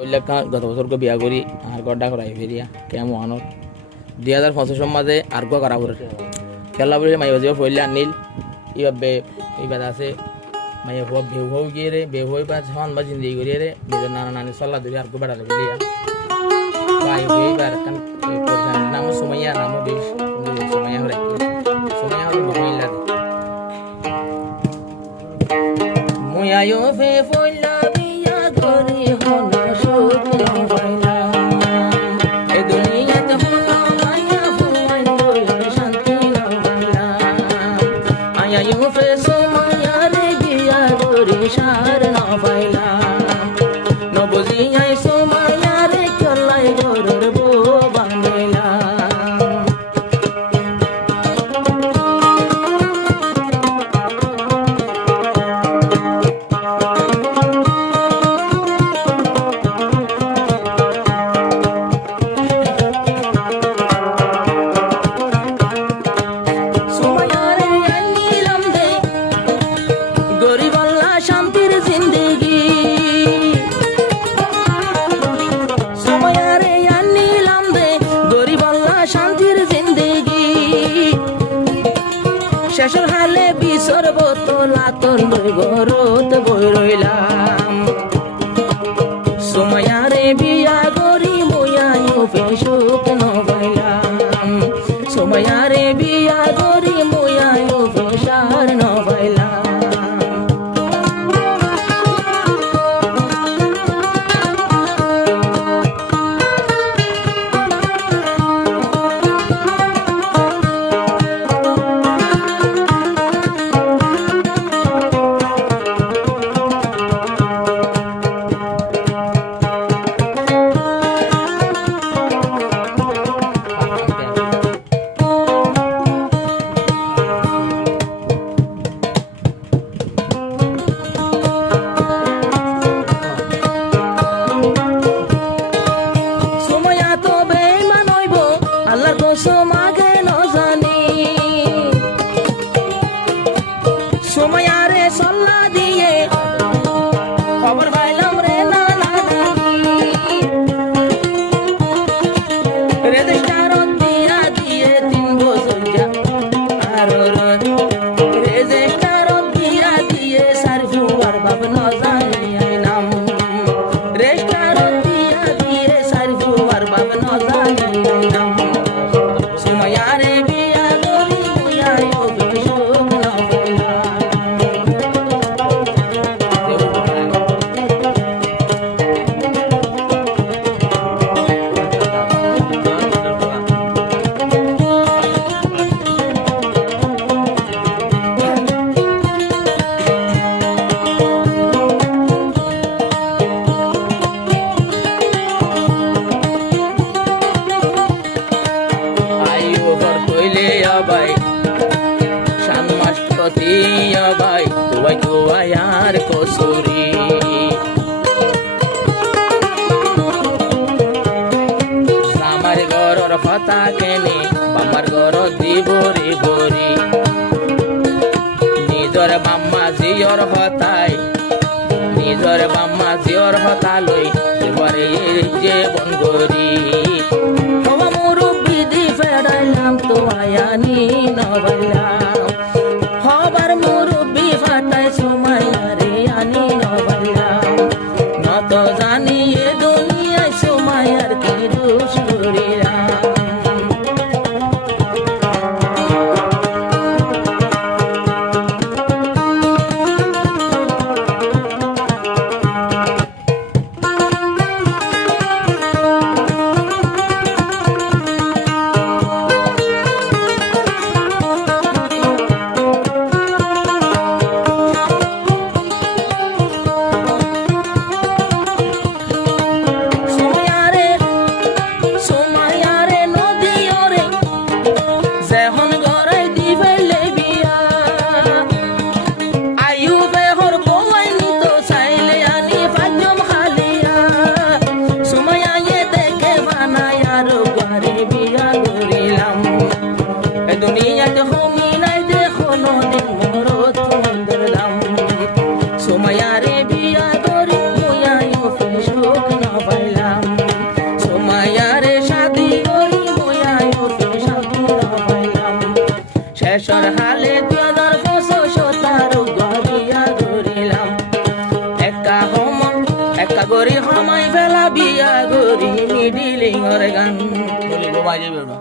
লেখা গত বছরকে বিয়া করি আর গড্ডা করাই ফেরিয়া কেমন আনত 2025 মাঝে আর গো করা করে খেলা বলে মাই বাজিও ফইলে আনিল ইবাবে ইবাদ আছে মাই হব বেউ হও গিয়ে রে বেউ হই বা হন বা জিন্দেগি করি রে বেজন নানা নানি সল্লা ধরে আর গো বেড়া ফেলিয়া ভাই হইবার কান পরজান নাম সুমাইয়া নাম বেশ সুমাইয়া হরে সুমাইয়া হলো মহিলা মুয়ায়ো ফে ফইলা বিয়া করি হনা শেষর হালে বিসর বোতলা তোর গরত বই রইলাম সময়ারে বিয়া গরি বইয়ায়ু ফেসুক নবাইলাম সময়ারে বিয়া গরি বইয়ায়ু ফেসার নবাইলাম সময়ারে সল্লা দিয়ে খবর পাইলাম রে নানা রেজিস্টারত দিয়া দিয়ে 3 বছর যা আর রেজিস্টারত দিয়া দিয়ে সারফুয়ার বাপ ন জানি নাম রেজিস্টারত দিয়া দিয়ে সারফুয়ার বাপ ন জানি নাম সময়ারে বিয়া গরি বুয়ায়ো বিশুক না ভাই তুই তুই আর কসুরি আমার ঘরের কথা কেনে বামার ঘর দিবরি বরি নিজর বাম্মা জিয়র হতাই নিজর বাম্মা জিয়র হতা লই এবারে যে বন গরি হওয়া মুরব্বি দি ফেরাইলাম তো আয়ানি নবাইলাম হবার মুরব্বি ফাটাই সুমাইয়ারে আনি নবাইলাম নত জানি এ দুনিয়ায় সুমাইয়ার কি দোষ করিলাম পাইলাম সোমায়ারে শাদি করি বয়াই ওতে শাদি পাইলাম শেষর হালে 2017 গড়িয়া ধরিলাম একা গরি সময় ফেলা বিয়া গরি মিডিলিংর গান বলি ঘুমাই যাবে না